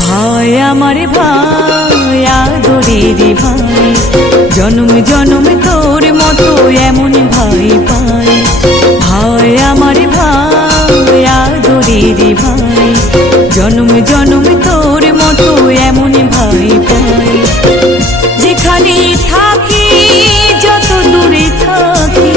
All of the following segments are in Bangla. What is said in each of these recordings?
ভাই আমার ভাই আদরের ভাই, জনম জনম তোর মতো এমন ভাই পাই। ভাই আমার ভাই আদরের ভাই, জনম জনম তোর মতো এমন ভাই পাই। যেখানে থাকি যত দূরে থাকি,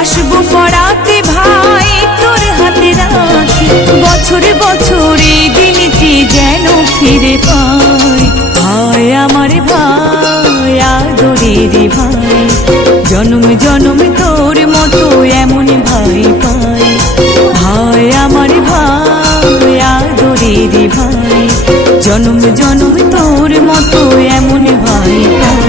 আসবো পড়াতে ভাই তোর হাতে রাখি। বছরে বছরে দিনটি যেন ফিরে পাই। ভাই আমার ভাই আদরের ভাই, জনম জনম তোর মতো এমন ভাই পাই। ভাই আমার ভাই আদরের ভাই, জনম জনম তোর মতো এমন ভাই পাই।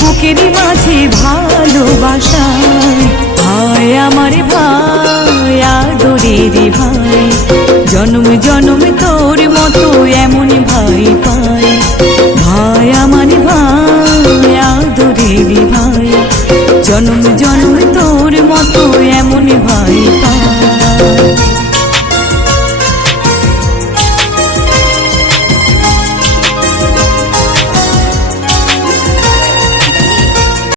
বুকের মাঝে ভালোবাসায়। ভাই আমার ভাই আদরের ভাই, জনম